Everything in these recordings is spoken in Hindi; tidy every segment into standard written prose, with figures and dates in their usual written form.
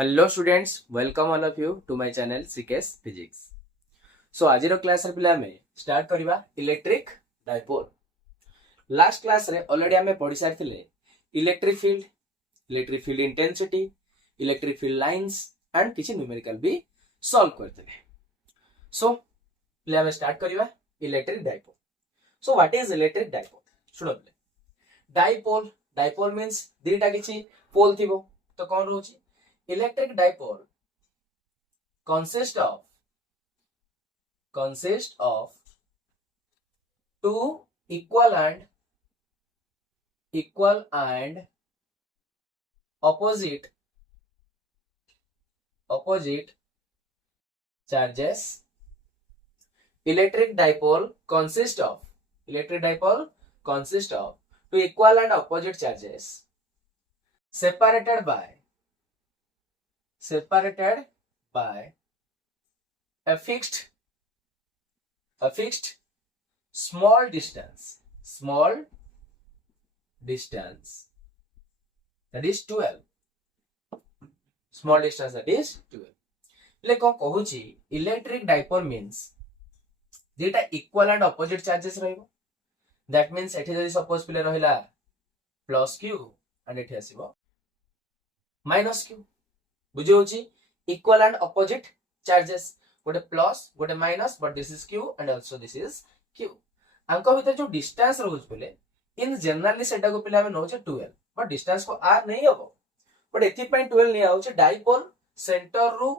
Hello students, welcome all of you to my channel CKS physics. So आज क्लास रे पिला में स्टार्ट करबा इलेक्ट्रिक डाइपोल। लास्ट क्लास रे ऑलरेडी हमें पढ़ी सारथिले electric field intensity, electric field lines and किछि न्यूमेरिकल भी सॉल्व करथिले। सो पिला में स्टार्ट करबा electric dipole. So what is electric dipole? सुनो पिले, डाइपोल मींस दीटा किछि पोल थिबो तो कोन रहउछि। Electric dipole consist of two equal and opposite charges. Electric dipole consists of two equal and opposite charges separated by a fixed small distance that is 12. Small distance that is 12. એટલે કોણ કહુଛି ઇલેક્ટ્રિક ડાઇપોલ मीन्स જેટા ઇક્વલ એન્ડ ઓપોઝિટ ચાર્जेस ରହିବ। दैट मीन्स એઠી যদি સપોઝ ପିଲେ ରହିଲା પ્લસ q and એઠી ଆସିବ माइनस q। बुझी होची इक्वल एंड ऑपोजिट चार्जेस, गोटे प्लस गोटे minus, but this is q and also this is q। आंको भीतर जो डिस्टेंस रहउछ पिले इन जनरली सेटा को पिले हमें नोचे 12, बट डिस्टेंस को r नहीं हबो, बट एथि पई 12 नहीं आउछ। डाइपोल सेंटर रु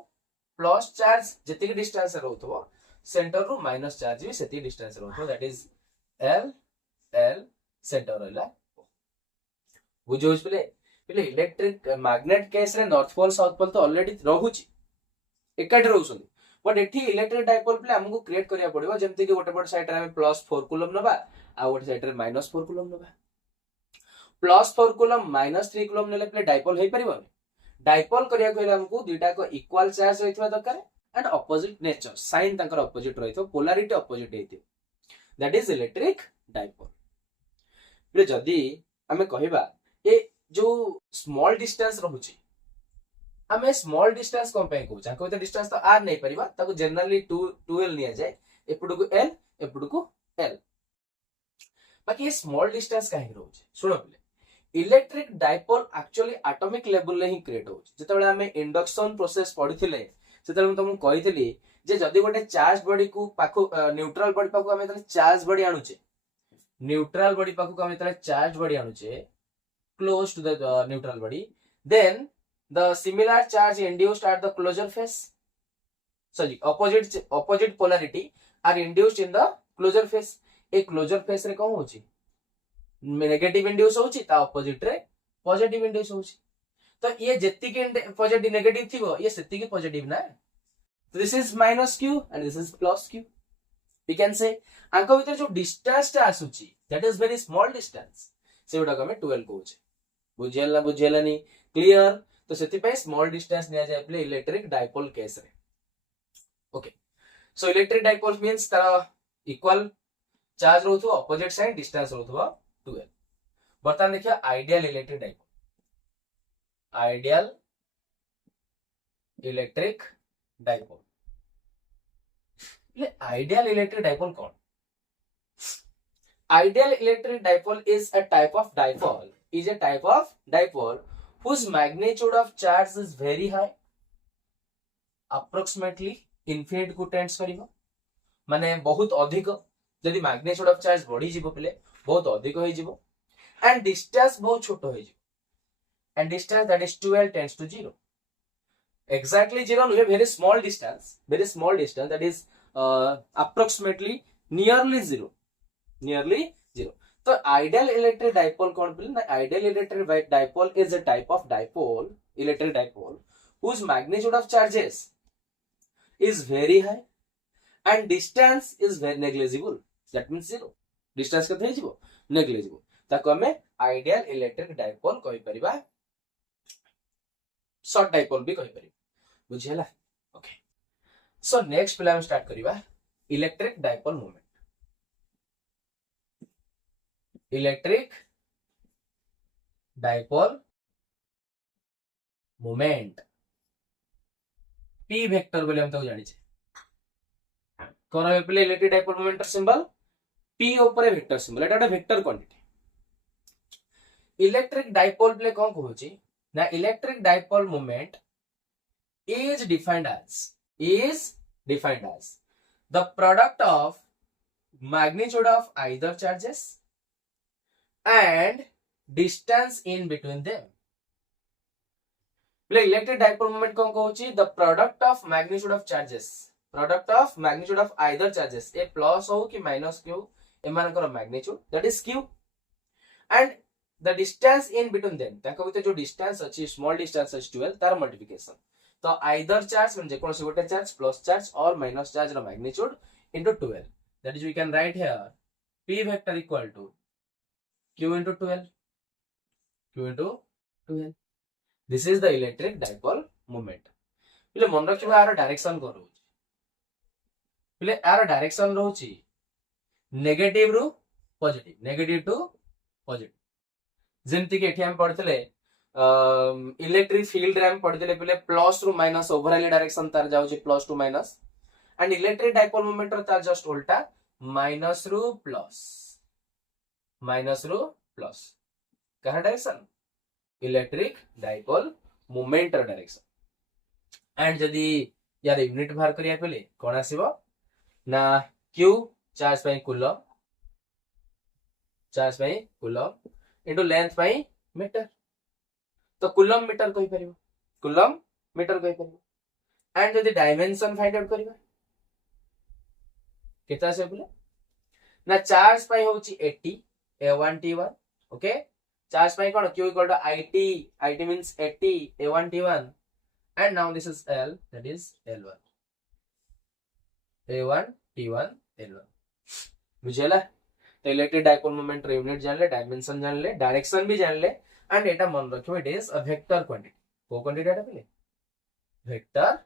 प्लस चार्ज जति डिस्टेंस रहउथबो, सेंटर रु माइनस चार्ज भी सेति डिस्टेंस रहउथबो, दैट इज l सेंटर रहला। बुझी होछ पिले इलेक्ट्रिक मैग्नेट केस रे नॉर्थ पोल साउथ पोल तो ऑलरेडी रहउची एकाठी रहउछन, बट एठी इलेक्ट्रिक डाइपोल प्ले हमको क्रिएट करिया पड़िबो। जेमति कि गोटे साइड रे हम +4 कूलम नबा आ गोटे साइड रे -4 कूलम नबा। +4 कूलम -3 कूलम नेले प्ले डाइपोल हेइ परिबोनी। डाइपोल करिया कहले हमको दुईटा को इक्वल चार्ज रहितबा दरकार एंड ऑपोजिट नेचर, साइन तांकर ऑपोजिट रहितो, पोलैरिटी ऑपोजिट हेति, that is electric dipole. Play जदी हमें कहिबा ए जो स्मॉल डिस्टेंस रहउची, हमें स्मॉल डिस्टेंस कोन पे कहू चाको तो डिस्टेंस तो r नहीं परिबा, ताको जनरली 2l लिया जाए, एपुडु को l एपुडु को l। बाकी ये स्मॉल डिस्टेंस काहे रहउची सुनो पिले, electric dipole actually atomic level ले ही क्रिएट होउची। जेतेबेले हमें इंडक्शन प्रोसेस पढिथिले सेतेबेले हम तुमको कहिथिली जे जदी गोटे चार्ज बॉडी को पाखो न्यूट्रल बॉडी पाखो हमें तले चार्ज बॉडी आनुचे, न्यूट्रल बॉडी पाखो हमें तले चार्ज बॉडी आनुचे close to the neutral body, then the similar charge induced at the closure phase, sorry, opposite polarity are induced in the closure phase। A closure phase रे कोन होची नेगेटिव इंड्यूस होची, ता ऑपोजिट रे पॉजिटिव इंड्यूस होची। तो ये जेति के पॉजिटिव नेगेटिव थिबो ये सेति के पॉजिटिव ना, this is -q and this is +q। we can say आंको भीतर जो डिस्टेंस ता आसुची that is very small distance, सेउडा को हमें 12 कहूचे। बुझेलानी क्लियर? तो सेति पे स्मॉल डिस्टेंस निया जाय प्ले इलेक्ट्रिक डाइपोल केस रे। Okay, so electric dipole means तार इक्वल चार्ज रहथो, ऑपोजिट साइड डिस्टेंस रहथो 12। बर्तमान देखिया ideal electric dipole. Ideal electric dipole ideal electric dipole कौन? Ideal electric dipole is a type of dipole whose magnitude of charge is very high, approximately infinite को टेंड्स करिवो, माने बहुत अधिक जदि मैग्नीट्यूड ऑफ चार्ज बढ़ी जिवो पिले बहुत अधिक होई जिवो, एंड डिस्टेंस बहुत छोट होई जिवो, and distance that is 12 tends to 0। Exactly 0 नुहे, very small distance that is approximately nearly 0। तो आइडियल इलेक्ट्रिक डाइपोल कौन बोले ना, ideal electric dipole is a type of electric dipole whose magnitude of charges is very high and distance is very negligible, that means 0। Distance केते हे जिवो नेग्लिजिबल, ताको हमें आइडियल इलेक्ट्रिक डाइपोल कहि परिबा, शॉर्ट डाइपोल भी कहि परिबा। बुझियला? ओके, सो नेक्स्ट पिला हम स्टार्ट करिबा electric dipole moment. Electric dipole moment p vector बोले हम तो जानि छे कोन है पले electric dipole moment symbol p ऊपर वेक्टर सिंबल एटा वेक्टर क्वांटिटी इलेक्ट्रिक डाइपोल पले कोन कहूची ना electric dipole moment is defined as the product of magnitude of either charges and distance in between them. Electric dipole moment कौन कहूची the product of magnitude of charges, product of magnitude of either charges, a plus हो कि minus q एमानकर magnitude that is q and the distance in between them ताको भीतर जो distance अछि small distance अछि 12 तार multiplication तो आइदर चार्ज म्हणजे कोनसे गोटे चार्ज प्लस चार्ज और माइनस चार्ज रो magnitude into 12 that is we can write here p vector equal to q into 12 q into 12 this is the electric dipole moment पले मन रखिबा आरो डायरेक्शन को रहउची पले आरो डायरेक्शन रहउची नेगेटिव रु पॉजिटिव टू पॉजिटिव जेंति के एठी हम पढतले इलेक्ट्रिक फील्ड रे हम पढतले पले प्लस रु माइनस ओवरऑल डायरेक्शन तार जाउची plus to minus and electric dipole moment रो तार जस्ट उल्टा माइनस रु प्लस कहा डायरेक्शन इलेक्ट्रिक डाइपोल मोमेंट रो डायरेक्शन एंड जदी यार यूनिट बाहर करिया पले कोन आसीबो ना q चार्ज पई कूलम इनटू लेंथ पई मीटर तो कूलम मीटर कहि परिबो एंड जदी डायमेंशन फाइंड आउट करबा केता से बोले ना चार्ज पाई होची 80 a1 t1 ओके चार्ज पाई कोन q equal to it means 80 a1 t1 and now this is l that is l1 a1 t1 l1 बुझेला तो इलेक्ट्रिक डाइपोल मोमेंट रे यूनिट जान ले डायमेंशन जान ले डायरेक्शन भी जान ले एंड एटा मन रखियो it is a vector quantity को क्वांटिटी एटा पले वेक्टर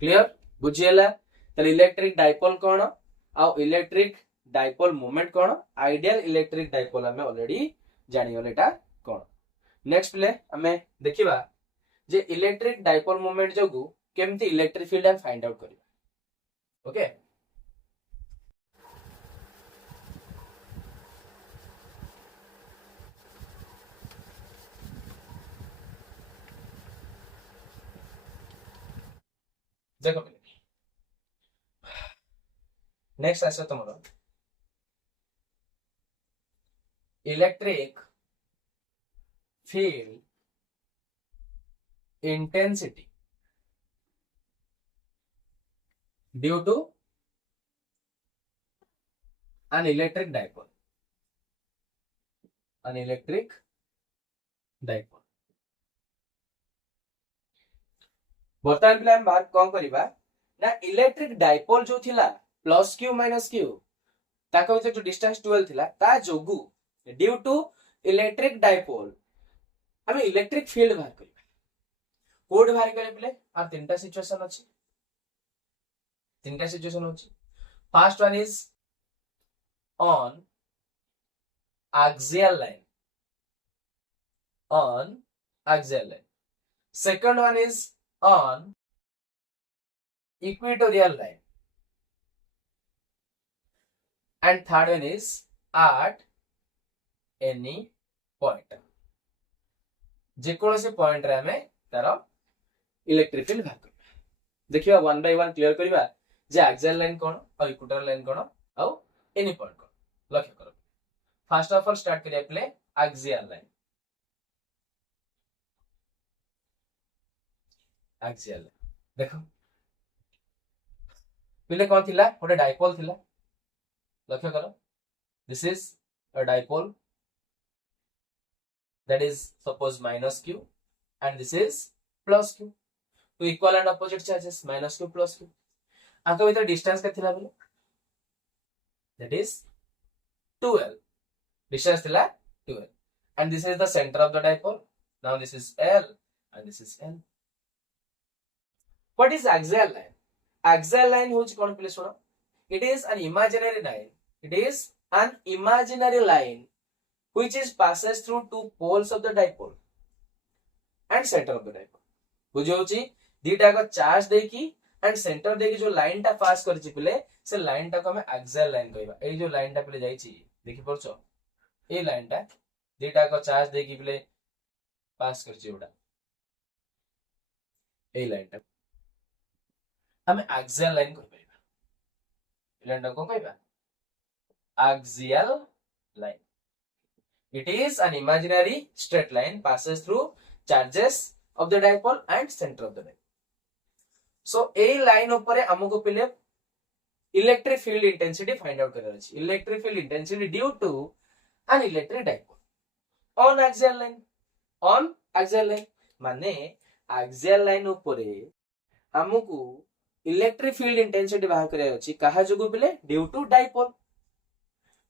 क्लियर बुझियला तो इलेक्ट्रिक डाइपोल कोन आ इलेक्ट्रिक डाइपोल मोमेंट कोन आइडियल इलेक्ट्रिक डाइपोल हमें ऑलरेडी जानि गलेटा कोन नेक्स्ट पले हमें देखिबा जे इलेक्ट्रिक डाइपोल मोमेंट जोगु केमती इलेक्ट्रिक फील्ड हम फाइंड आउट करिबा ओके देखो नेक्स्ट आसे तुमरो electric field intensity due to an electric dipole बर्तमान पिला हम बात कोन करबा ना इलेक्ट्रिक डाइपोल जो थिला प्लस q माइनस q ताको भीतर जो डिस्टेंस 12 थिला ता जोगु ड्यू टू इलेक्ट्रिक डाइपोल हमें इलेक्ट्रिक फील्ड बाहर करबा कोड बाहर करे पिले आ तीनटा सिचुएशन अछि first one is on axial line second one is on equatorial line and third one is at any point जेकोसी पॉइंट रे हमें तार इलेक्ट्रिक फील्ड बाहर करबा देखिबा वन बाय वन क्लियर करबा जे axial line कोन और equatorial line कोन और any point कोन लक्ष्य करो फर्स्ट ऑफ ऑल स्टार्ट करिए प्ले axial line देखो पहले कौन थिला गोटे डाइपोल थिला लक्ष्य करो this is a dipole that is suppose minus q and this is plus q to equal and opposite charges minus q plus q आंका भीतर डिस्टेंस के थिला बोले that is 2l distance थिला 2l and this is the center of the dipole now this is l and this is n what is axial line होची कोन प्लीज सुनो it is an imaginary line which is passes through two poles of the dipole and centre of the dipole बुझे होची दीटा को चार्ज देकी एंड सेंटर देकी जो लाइन टा पास करछि पिले से लाइन टा को हमें एक्सियल लाइन कहबा ए जो लाइन टा पिले जाईछि देखि परछो ए लाइन टा दीटा को चार्ज देकी पिले पास करछि ओडा ए लाइन टा हमें एक्सियल लाइन कहबा लाइन टा को कहबा axial line. It is an imaginary straight line passes through charges of the dipole and center of the dipole. So a line ऊपर हमको पहले electric field intensity find out करना है. Electric field intensity due to an electric dipole on axial line. On axial line माने axial line ऊपर हमको electric field intensity बाहर करना है. कहाँ जो पहले due to dipole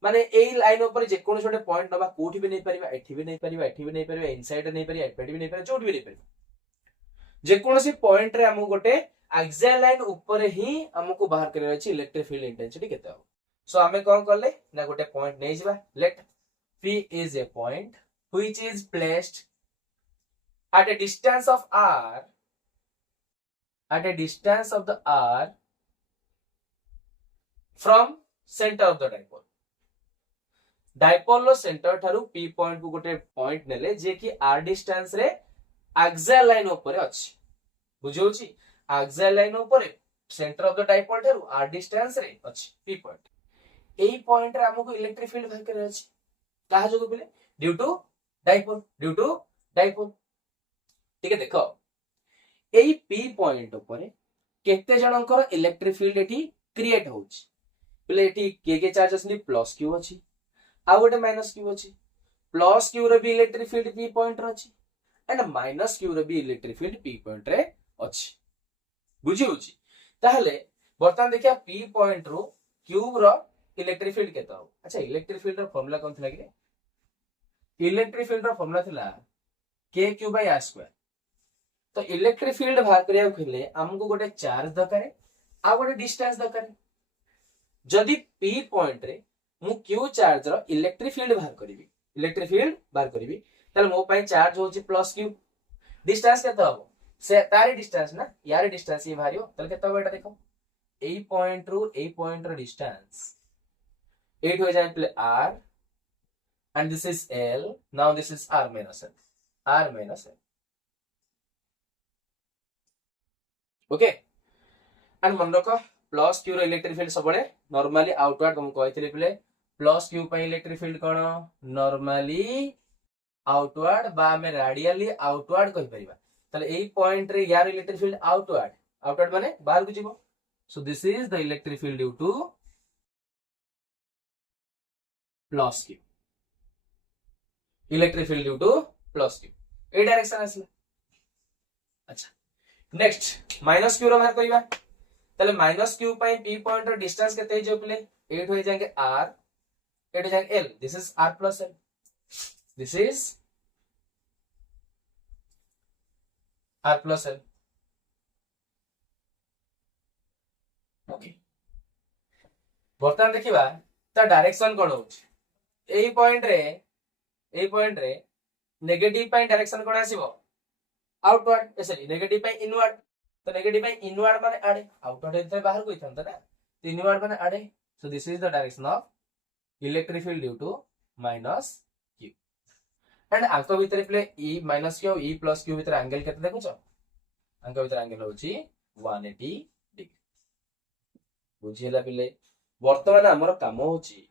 माने ए लाइन ऊपर जे कोन छोटे पॉइंट नबा कोठी भी नहीं परिबा एठी भी नहीं परिबा एठी भी नहीं परिबा इनसाइड नहीं परिबा एपेड भी नहीं परिबा चोट भी नहीं परिबा जे कोनसी पॉइंट रे हमको गोटे एक्सियल लाइन ऊपर ही हमको बाहर करले अछि इलेक्ट्रिक फील्ड इंटेंसिटी केते हो सो हमें कोन करले ना गोटे पॉइंट नै जिबा let p is a point which is placed at a distance of r at a distance of the r from center of the dipole dipole रो सेंटर थारु p पॉइंट को गोटे पॉइंट नेले जे कि r डिस्टेंस रे एक्सियल लाइन ऊपर अछि बुझौछि एक्सियल लाइन ऊपर सेंटर ऑफ द डायपोल थारु r डिस्टेंस रे अछि p पॉइंट एई पॉइंट रे हमको इलेक्ट्रिक फील्ड बाहर करे अछि काहा जोगु बिले ड्यू टू डायपोल ठीक है देखो एई p पॉइंट ऊपर केते जनकर इलेक्ट्रिक फील्ड एठी क्रिएट होछि बिले एठी के चार्ज असली प्लस q अछि आ गोटे माइनस क्यू अछि प्लस क्यू रे भी इलेक्ट्रिक फील्ड p पॉइंट रे अछि एंड माइनस क्यू रे भी इलेक्ट्रिक फील्ड p पॉइंट रे अछि बुझी होछि ताहले बर्तमान देखिया p पॉइंट रो q रो इलेक्ट्रिक फील्ड केतो हो अच्छा इलेक्ट्रिक फील्ड रो फार्मूला कोन थिला कि इलेक्ट्रिक फील्ड रो फार्मूला थिला k/r²। तो इलेक्ट्रिक फील्ड बाहर करिया खले हमको गोटे चार्ज दरकार आ गोटे डिस्टेंस दरकार जदी p पॉइंट रे मु q चार्ज रो इलेक्ट्रिक फील्ड बाहर करिवि तले मो पई चार्ज होची प्लस q डिस्टेंस केतो हो से तारी डिस्टेंस ना यार डिस्टेंस ये भारियो तले केतो बेटा देखो ए पॉइंट रो डिस्टेंस 8 हो जाए play r and this is l now this is r minus l okay and मन रखो प्लस q रो इलेक्ट्रिक फील्ड सबले नॉर्मली आउटवर्ड तुम कहथिले प्ले प्लस q पई इलेक्ट्रिक फील्ड कोन नॉर्मली आउटवर्ड बा में रेडियली आउटवर्ड कहि परिबा तले एई पॉइंट रे यार इलेक्ट्रिक फील्ड आउटवर्ड माने बाहर को जीवो सो this is the electric field due to plus q electric field due to plus q A direction आसला अच्छा नेक्स्ट माइनस q रो बाहर करिबा तले माइनस q पई p पॉइंट रो डिस्टेंस केते हे जो प्ले 8 हो जाएंगे r 8 हो जाएंगे l this is r plus l this is r plus l okay बर्तमान देखिबा ता डायरेक्शन कोन होछ एई पॉइंट रे नेगेटिव पई डायरेक्शन कोन आसीबो आउटवर्ड सॉरी नेगेटिव पई इनवर्ड तो नेगेटिव पई इनवर्ड माने आडे आउटवर्ड इते बाहर को इथन ना इनवर्ड माने आडे so this is the direction of electric field due to minus q and आंको भीतर प्ले e minus q e plus q भीतर एंगल केते देखुछ आंको भीतर एंगल होची 180 डिग्री बुझिला पिले वर्तमान हमर काम होची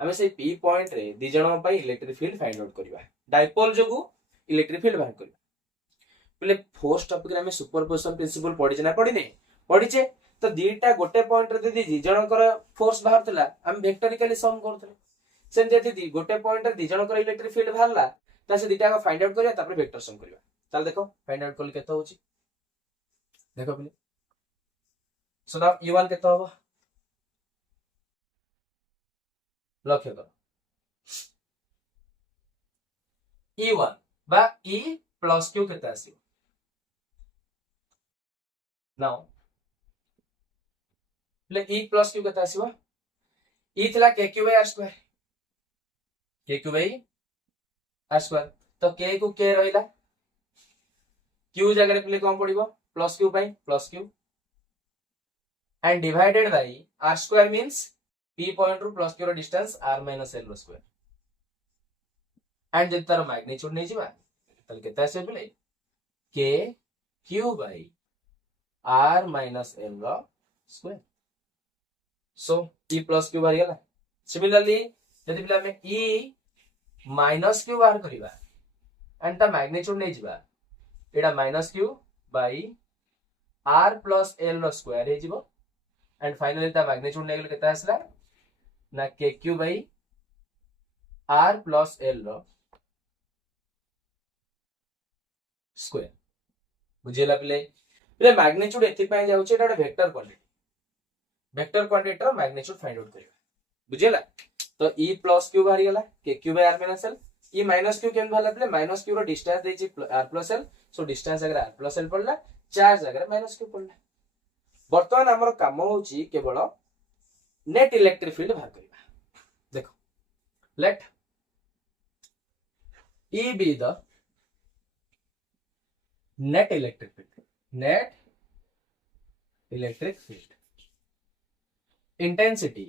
हमें से p पॉइंट रे दि जण पई इलेक्ट्रिक फील्ड फाइंड आउट करबा डायपोल जोगु इलेक्ट्रिक फील्ड बाहर करबा पिले फोर्स टॉपिक रे हमें सुपरपोजिशन प्रिंसिपल पढि ना पढि नै पढिचे तो दीटा गोटे पॉइंट रे दि दि जनकर फोर्स बाहर थला हम वेक्टोरिकली सम करथले सेम जेति गोटे पॉइंट रे दि जनकर इलेक्ट्रिक फील्ड बाहरला ता से दीटा को फाइंड आउट करिया तापर वेक्टर सम करिया चल देखो फाइंड आउट कल केतो होची देखो पिले सो नाउ e1 केतो हो लक्ष्य करो e1 बा e प्लस q केते आसी नाउ ले e प्लस q केते आसीबो e थिला kq/r² kq/r² तो k को k रहिला क्यू जगह पे कौन पड़ो plus q plus Q and divided by r square means P point रु प्लस क्यू रो डिस्टेंस आर माइनस एल रो स्क्वायर एंड जब तार मैग्नीट्यूड नहीं जिबा तल केते आसे बोले के Q by are minus l रो square so E plus Q बाहर गला सिमिलरली यदि पिला में ई माइनस क्यू बाहर करिबा एंड ता मैग्नीट्यूड नहीं जिबा एडा minus Q by R plus L रो स्क्वायर हे जिवो एंड फाइनली ता मैग्नीट्यूड नहीं गेल केता आसला ना K Q by R plus L रो स्क्वायर बुझेला पिले पिले मैग्नीट्यूड एथि पय जाउचे एटा वेक्टर क्वांटिटी रो मैग्नीट्यूड फाइंड आउट करिवा बुझेला तो ई प्लस क्यू बाहर गेला K Q by are minus L E minus Q केन भाला पिले माइनस क्यू रो डिस्टेंस देछि R plus L so distance अगर आर प्लस एल पड़ला चार्ज अगर माइनस क्यू पड़ला वर्तमान हमर काम होउची केवल नेट इलेक्ट्रिक फील्ड बाहर करिवा देखो let E be the net electric field intensity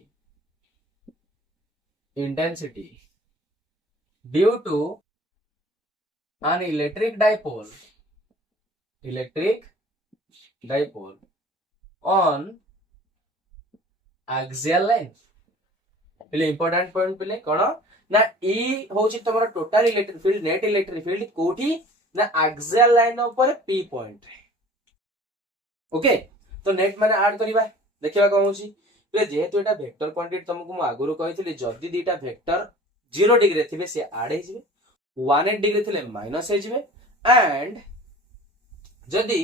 due to an electric dipole on axial line पहले इंपोर्टेंट पॉइंट पहले कौन ना ई होची तमरा total electric field net electric field कोठी ना एक्सियल लाइन ऊपर पी पॉइंट ओके तो नेट माने ऐड करिबा देखिबा कोन होची पे जेहेतु एटा वेक्टर क्वांटिटी तुमको मु आगुरु कहितली जदी दीटा वेक्टर 0 डिग्री थिबे से ऐड हे जिवे 18 डिग्री थिले माइनस हे जिवे एंड जदी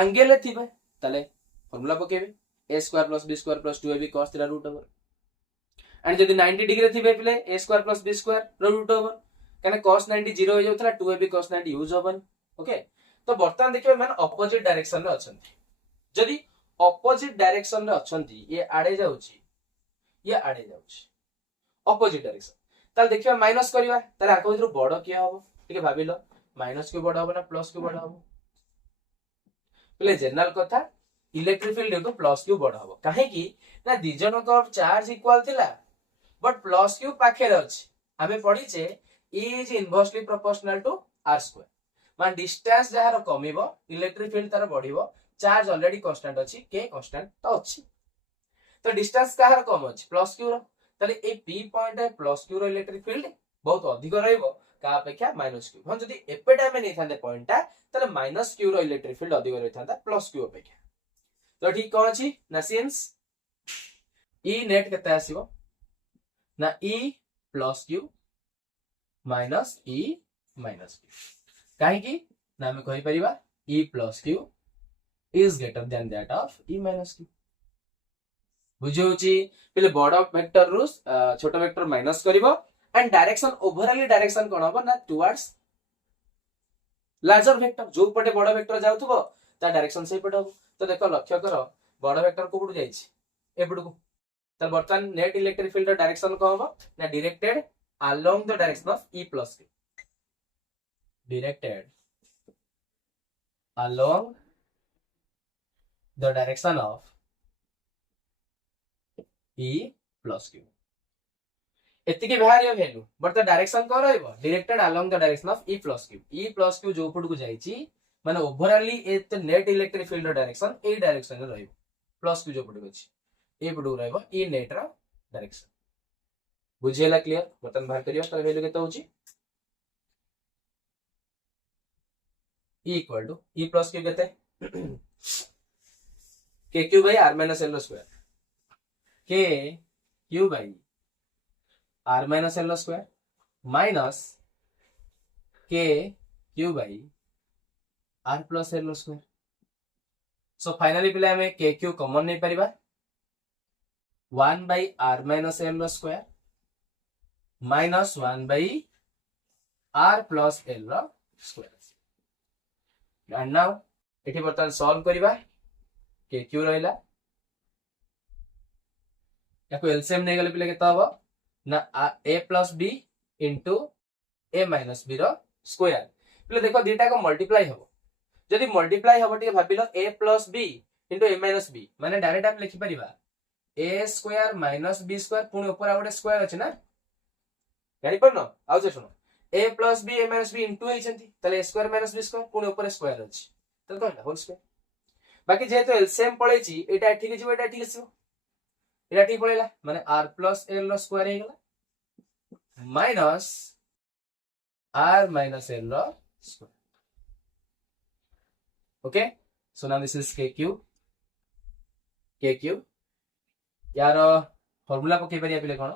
एंगल थिबे तले फार्मूला पकेबे a square plus b square plus 2ab cos theta root over and जदी 90 डिग्री थिबे पिले a square plus b square root over कने cos 90 0 हो जाउतला 2ab cos 90 यूज होबन ओके तो बर्तमान देखिबे मान ऑपोजिट डायरेक्शन रे अछंती जदी ऑपोजिट डायरेक्शन रे अछंती ये आडे जाउची ये आडे जाउची ऑपोजिट डायरेक्शन ताल देखिबा माइनस करबा ताले आको भीतर बडो किया होबो ठीक भाबिलो माइनस क्यू बडो होबो ना प्लस क्यू बडो होबो पले जनरल कथा इलेक्ट्रिक फील्ड देखो प्लस क्यू बडो होबो काहे की ना दी जन को चार्ज इक्वल थिला बट प्लस क्यू पाखे रे अछि हमें पढी छे E is inversely proportional to r square मान डिस्टेंस जहार कमिबो इलेक्ट्रिक फील्ड तार बढ़िबो चार्ज ऑलरेडी कांस्टेंट अछि के कांस्टेंट तो अछि तो डिस्टेंस काहर कम अछि प्लस क्यू रो तले ए पी पॉइंट है प्लस क्यू रो इलेक्ट्रिक फील्ड बहुत अधिक रहइबो का अपेक्षा माइनस क्यू हम जदी एपेटा में नै थांदे पॉइंटटा तले माइनस क्यू रो इलेक्ट्रिक फील्ड अधिक रहि थांदा प्लस क्यू अपेक्षा तो ठीक कोन अछि ना सिंस ई नेट केते आसीबो ना E plus Q minus E minus Q काहे की ना हम कहि परिबा E plus Q is greater than that of E minus Q बुझौची पहले बड़ वेक्टर रु छोट वेक्टर माइनस करिवो एंड डायरेक्शन ओवरऑल डायरेक्शन कोन होबो ना टुवर्ड्स लार्जर वेक्टर जो पटे बड़ वेक्टर जाउथबो ता डायरेक्शन से पटे होबो तो देखो लक्ष्य करो बड़ वेक्टर को पडु जाईछि एपडु को त बर्तन नेट इलेक्ट्रिक फील्ड डायरेक्शन को होबो ना directed along the direction of E plus Q. Directed along the direction of E plus Q. एतिके बाहर वैल्यू बट द डायरेक्शन को रहइबो directed along the direction of E plus Q. E plus Q जो पट को जाईची माने ओवरऑली एत नेट इलेक्ट्रिक फील्ड डायरेक्शन ए डायरेक्शन रे रहइबो प्लस Q जो पट को अछि ए पट को रहइबो ई नेट रा डायरेक्शन बुझेला क्लियर बटन बाहर करियो त वैल्यू केते होची E equal to E plus Q केते K Q by r minus l square K Q by r minus l square minus K Q by r plus l square so finally पिले हमें के क्यू कॉमन नहीं परिबा 1 by r minus l square minus 1 by r plus l रो स्क्वायर एंड नाउ एठी बर्तन सॉल्व करिबा के क्यू रहला याको एलसीएम नै गले पिले केता हबो ना a plus b into a minus b रो स्क्वायर पिले देखो दीटा को मल्टीप्लाई हबो जदि मल्टीप्लाई हम टे भाविल a plus b into a minus b माने डायरेक्ट हम लिखि परिबा a square minus b square पुणी ऊपर आ गोटे स्क्वायर अछि ना जानि परनो आउ जे सुनो a plus b a minus b into हेछंती तले a square minus b square पुणी ऊपर स्क्वायर अछि तले कोन होल स्क्वायर बाकी जेहेतु एलसीएम पळेछि एटा ठीक जिवो एटा ठीक आसीबो एटा ठीक पळेला माने r प्लस l रो स्क्वायर हे गेला minus r minus l ro square. Okay, so now this is k cube. यार फॉर्मूला पके परिया पिले कोन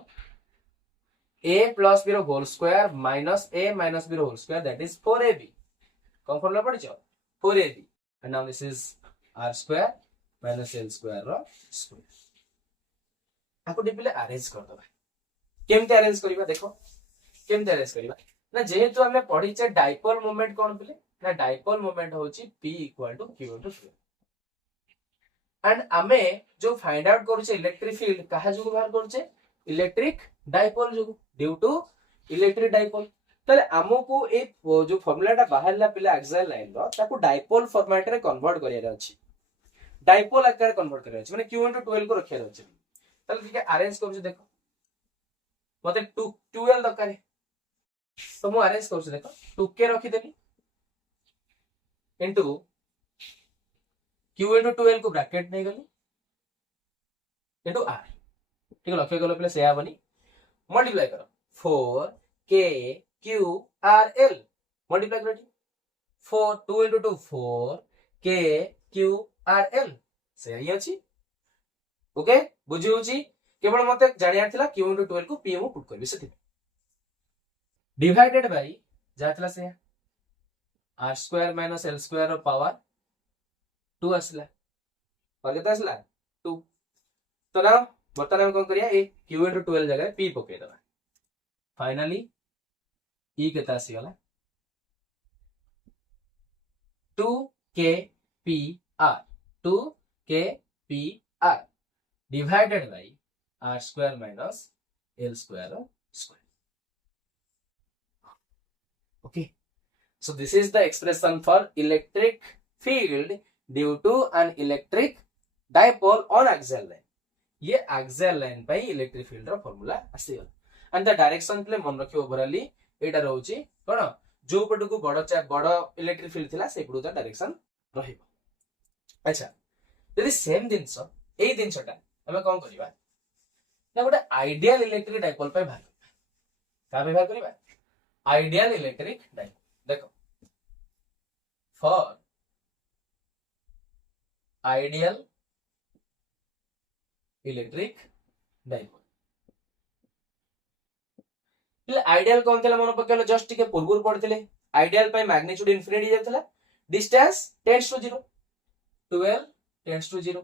a plus b रो whole square minus a minus b रो whole square that is 4ab. कौन फॉर्मूला पढिचो 4ab and now this is r square minus l square row square. आको डिपिले अरेंज कर दबा केमते अरेंज करिबा देखो केमते अरेंज करिबा ना जेहेतु हमें पढ़ीचे डाइपोल मोमेंट कौन बोले ना डाइपोल मोमेंट होची p equal to q into q and आमे जो फाइंड आउट करूचे इलेक्ट्रिक फील्ड कहा जो बाहर करूचे इलेक्ट्रिक डाइपोल जो ड्यू टू इलेक्ट्रिक डाइपोल तले हमको ए जो फार्मूलाटा बाहरला पिला एक्सियल लाइन रो ताको डाइपोल फॉर्मेट रे कन्वर्ट करिया अछि डाइपोल आकार कन्वर्ट करिया अछि माने q इनटू 12 को रखिया अछि तले ठीक है अरेंज करूचे देखो मते 12 दरकार तो मु अरेंज करूछ देखो 2k रखी देनी इनटू q इनटू 12 को ब्रैकेट नहीं गली इनटू r ठीक लक्ष्य कलो पले से आबनी मल्टीप्लाई करो 4k q r l multiply करो 4 2 into 2 4 k q r l से ही अछि ओके बुझी होची केवल मते जानिया थिला q इनटू 12 को p मु पुट करबी सेति डिवाइडेड बाय जातला से r square minus l square power 2 असला और केता असला 2 तो ना बर्तन हम कोन करिया ए q * 12 जगह p पके दबा फाइनली e केता आसी गला 2k p r 2k p r divided by r square minus l square square. Okay, so this is the expression for electric field due to an electric dipole on axial line. ये axial line by electric field रो formula आसीगला and the direction प्ले मन रखियो ओवरऑली एटा रहउची कोन जो पटकू बड़ इलेक्ट्रिक फील्ड थिला से पटू डायरेक्शन रहिबो. अच्छा यदि सेम दिनस एई दिनसटा हमें कोन करिबा ना गोटे आइडियल इलेक्ट्रिक डाइपोल पे भाग का व्यवहार करिबा आइडियल इलेक्ट्रिक डाइपोल देखो for ideal electric dipole ideal कौन थिला मन पकेलो जस्ट टिके पूर्व पड़थिले आइडियल पे मैग्नीट्यूड इनफिनिटी जातला distance tends to 0 12 tends to 0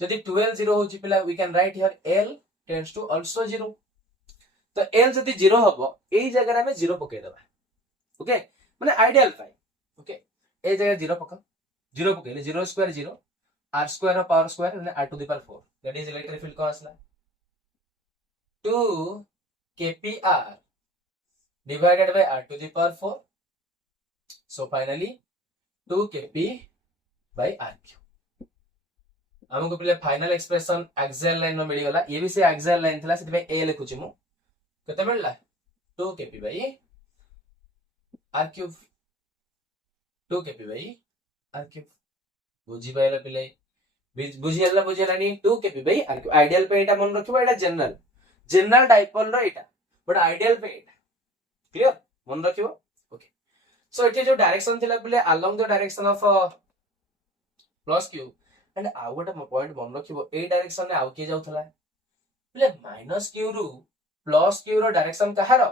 जदि 12 0 होची पिला we can write here l tends to also 0 तो l जदि 0 हबो एई जगह में 0 पके दबा ओके माने आइडियल पाई ओके ए जगह 0 पका 0 पकेले 0 square 0 r square power square माने r to the power 4 that is electric field को आसला 2 kpr divided by r to the power 4 so finally 2 kp by r cube हमको पहले फाइनल एक्सप्रेशन एक्सियल लाइन में मिल गला ये भी से एक्सियल लाइन थला सेति ए लिखुची मु केते मिलला 2 kp by r cube 2 kp by r cube बुझी पाइला पिले बुझियला नी 2 kp by r cube ideal पे एटा मन रखिबो एटा general dipole row Etah but ideal पे एटा क्लियर मन रखिबो ओके सो एटे जो डायरेक्शन थिला पिले along the direction of plus q and आउ गोटे पॉइंट मन रखिबो ए डायरेक्शन ने आउ के जाउथला पिले माइनस q रु प्लस q रो डायरेक्शन कहार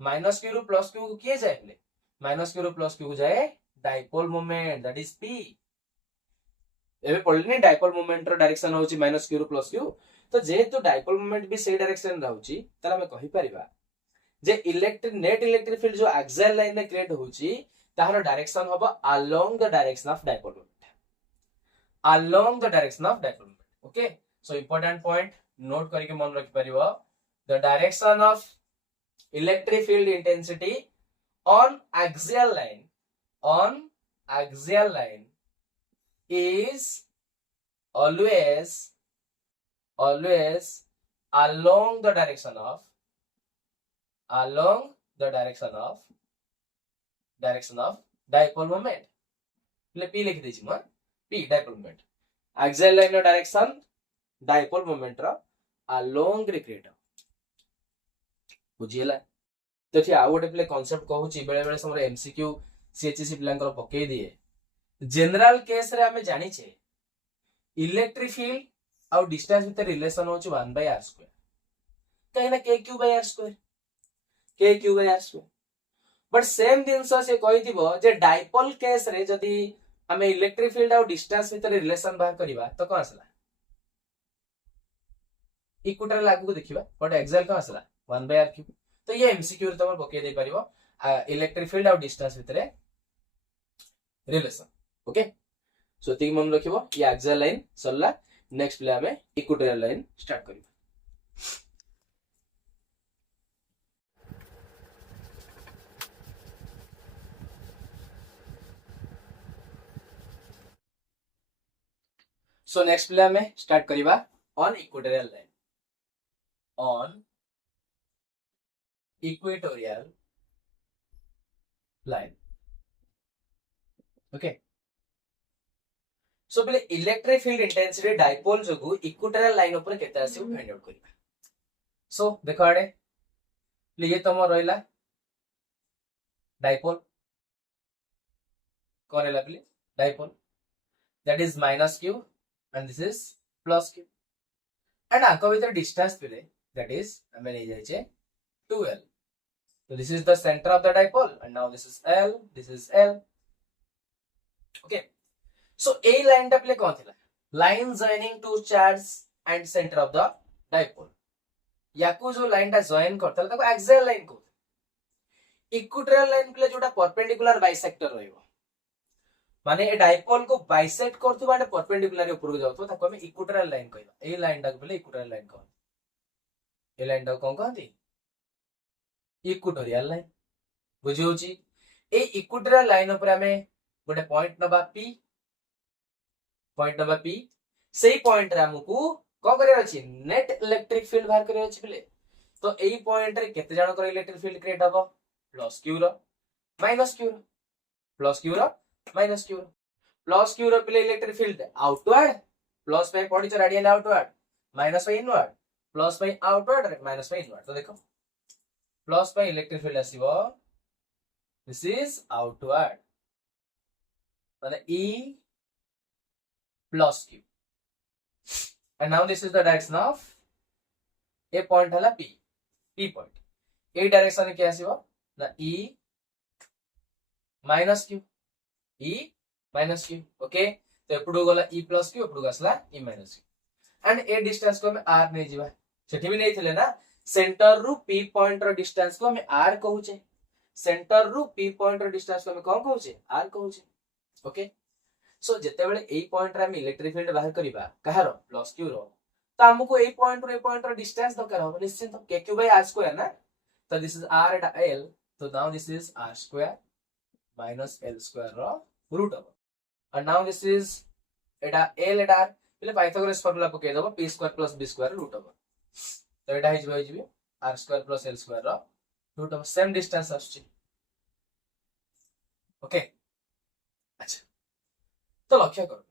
माइनस q रु प्लस q को किए जाए पिले माइनस q रु प्लस q को जाए dipole moment that is p एबे पढलिनी डाइपोल मोमेंट रो डायरेक्शन होची माइनस q रु प्लस q तो जेहेतु डाइपोल मोमेंट भी से डायरेक्शन रहउची तला हम कहि परिबा जे इलेक्ट्रिक नेट इलेक्ट्रिक फील्ड जो एक्सियल लाइन में क्रिएट होची ताहार डायरेक्शन होबो along the direction of dipole moment along the direction of dipole moment okay so important point note करके मन रखि परिबो the direction of electric field intensity on axial line axial line is always along the direction of dipole moment. એટલે p लिखि देछि म p dipole moment. axial line ର direction dipole moment ର along रे क्रिएट बुझिला. तो ठीक आउ गोटे पे कॉन्सेप्ट कहूची बेले बेले समय एमसीक्यू सीएचएससी पिलांकर पकई दिए. जनरल केस रे हमें जानी छे इलेक्ट्रिक फील्ड आउ डिस्टेंस विथ रिलेशन होची 1/r². कहीं ना k³ r². बट सेम जिनस से कहि दिबो जे डाइपोल केस रे जदी हमें इलेक्ट्रिक फील्ड आउ डिस्टेंस विथ रिलेशन बाहर करबा तो कोन आसला इक्विटर लागू को देखिबा. बट एक्साइल कोन आसला 1/r³. तो ये एमसीक्यू रे तमर पके दे परिबो इलेक्ट्रिक फील्ड आउ distance with relation. Okay so ठीक मन रखिबो ये एक्साइल लाइन सरला. नेक्स्ट प्ले हमें इक्विटोरियल लाइन स्टार्ट करिबा. सो नेक्स्ट प्ले हमें स्टार्ट करिबा on equatorial line. On equatorial line. Okay so पहले इलेक्ट्रिक फील्ड इंटेंसिटी डाइपोल जोगु इक्वेटोरियल लाइन ऊपर केते आसी फाइंड आउट करिबा. सो देखो आडे ये तुम रहिला डाइपोल करेला play dipole that is -q and this is +q and आको भीतर डिस्टेंस प्ले that is हमें ले जाय छे 2l. so this is the center of the dipole and now this is l, this is l. okay so a line टा प्ले कोन थिला line joining two charges and center of the dipole. याकू जो लाइन टा जॉइन करथला ताको एक्सियल लाइन को. इक्विटोरियल लाइन प्ले जोटा परपेंडिकुलर बाइसेक्टर रहइबो माने ए डाइपोल को बाइसेक्ट करथुबा एटा परपेंडिकुलर ऊपर को जाउथो ताको हम इक्विटोरियल लाइन कहबा. ए लाइन टा प्ले इक्विटोरियल लाइन कहबा. ए लाइन टा कोन कहंती इक्विटोरियल लाइन. बुझियोची ए इक्विटोरियल लाइन ऊपर हमें गोटे पॉइंट नबा p सेही पॉइंट रे हमकु कोन करियर अछि नेट इलेक्ट्रिक फील्ड बाहर करियर अछि प्ले. तो एही पॉइंट रे केते जण कर इलेक्ट्रिक फील्ड क्रिएट हबो +q रो -q रो +q रो -q रो +q रो प्ले electric field outward plus by point radial outward minus by inward plus by outward minus by inward. तो देखो प्लस बाय इलेक्ट्रिक फील्ड आसीबो दिस इज आउटवर्ड माने e +q and now this is the direction of a point हला p point. ए डायरेक्शन के आसीबो ना e -q. ओके तो एपडू गला e +q एपडू गसला e -q and A distance को हम r नै जिबा. सेठी भी नै थिले ना सेंटर रु p पॉइंट रो डिस्टेंस को हम r कहूचे. सेंटर रु p पॉइंट रो डिस्टेंस को हम कोन कहूचे r कहूचे. ओके सो जेते बेले ए पॉइंट रे हम इलेक्ट्रिक फील्ड बाहर करिबा कहारो +q रो तो हमको ए पॉइंट रो डिस्टेंस दरकार हो निश्चित kq/r² ना. तो दिस इज r एटा l. तो now this is r² -l² रो रूट हो. and now this is Etah l Etah r पहले पाइथागोरस फार्मूला पके दबो p² + b² रूट हो. तो एटा हिजबो r² + l² रो रूट हो. सेम डिस्टेंस आछी. ओके अच्छा तो लक्ष्य करो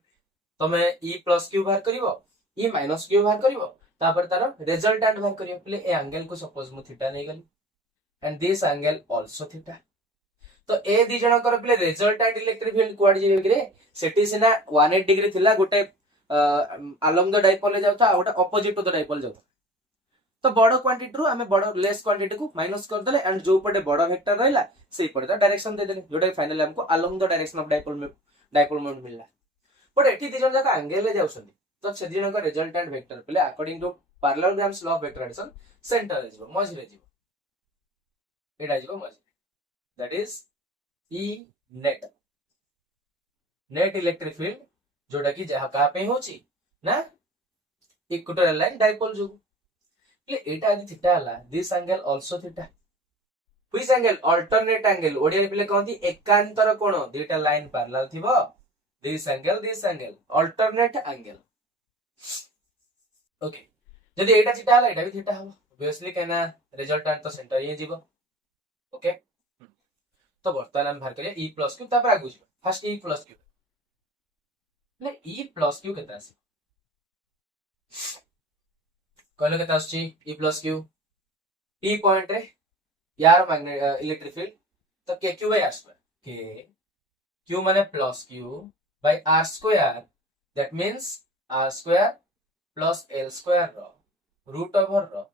तमे e +q बाहर करिवो e -q बाहर करिवो तापर तार रिजल्टेंट बाहर करियो. प्ले ए एंगल को सपोज मु थीटा नै गली and this angle also theta. तो ए दी जण कर play resultant electric field quad जेबे कि रे सेठी सिना 180 डिग्री थिला गोटे अलोंग द डाइपोल ले जाउता गोटे ऑपोजिट टू द डाइपोल जाउता. तो बड़ क्वांटिटी रु हमें बड़ लेस क्वांटिटी को माइनस कर देले एंड जो पटे बड़ वेक्टर रहला सेही पटे डायरेक्शन दे देले जोटा फाइनली हमको along the direction of dipole moment मिलला. बट एठी दी जण जाका एंगल ले जाउछन तो से दी जण का रिजल्टेंट वेक्टर प्ले according to parallelograms law of vector addition centre रे जिवो मझी रे जिवो एडा जिवो मझी. That is e net electric field जोटा कि जहा का पे होची ना इक्वेटोरियल लाइन डाइपोल जो प्ले एटा यदि थीटा हला this angle also theta which angle alternate angle Odia रे पिले कहंती एकांतर कोण दुईटा लाइन पैरेलल थिबो this angle alternate angle okay जदि एटा थीटा हला एटा भी थीटा हबो ऑब्वियसली कहना रिजल्टेंट तो सेंटर ये जीवो ओके तो वर्तमान हम बाहर करिया e प्लस q तापर आगु जीवो फर्स्ट e प्लस q ले e प्लस q केता आसी कहले केता आसी e plus q p point रे यार मैग्नेट इलेक्ट्रिक फील्ड तो k q by r square k q माने plus q by r square that means r square plus l square रो रूट ओवर रो